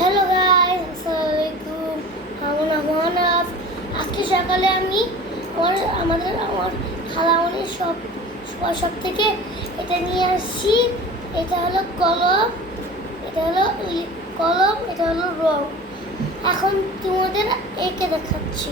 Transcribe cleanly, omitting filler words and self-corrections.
Hello guys, আসসালামু আলাইকুম। কেমন আজকে সকালে আমি আমার খালামণির সব থেকে এটা নিয়ে আসছি। এটা হলো কলম, এটা হলো কলম, এটা হলো রং। এখন তোমাদের এঁকে দেখাচ্ছি।